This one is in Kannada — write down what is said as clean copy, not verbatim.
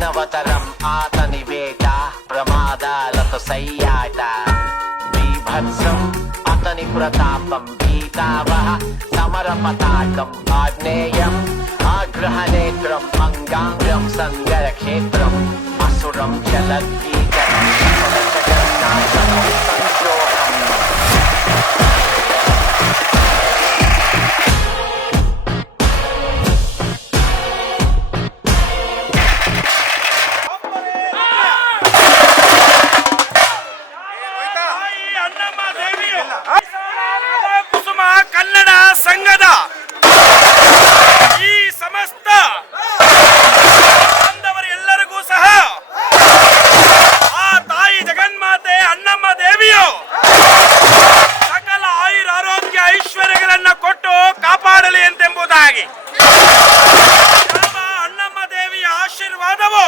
మానవతరం ఆతని వేట ప్రమాదాలతో సయ్యాట బీభత్సం అతని ప్రతాపం భీతావహ సమర పతాకం ఆగ్నేయం ఆగ్రహనేత్రం అంగాంగం సంగరక్షేత్రం అసురం చలద్భీకరం జగన్నాథం సంశోహం ಕುಸುಮ ಕನ್ನಡ ಸಂಘದ ಈ ಸಮಸ್ತ ಬಾಂಧವರೆಲ್ಲರಿಗೂ ಸಹ ಆ ತಾಯಿ ಜಗನ್ಮಾತೆ ಅಣ್ಣಮ್ಮ ದೇವಿಯು ಸಕಲ ಆಯುರಾರೋಗ್ಯ ಐಶ್ವರ್ಯಗಳನ್ನ ಕೊಟ್ಟು ಕಾಪಾಡಲಿ ಎಂದೆಂಬುದಾಗಿ ನಮ್ಮ ಅಣ್ಣಮ್ಮ ದೇವಿಯ ಆಶೀರ್ವಾದವು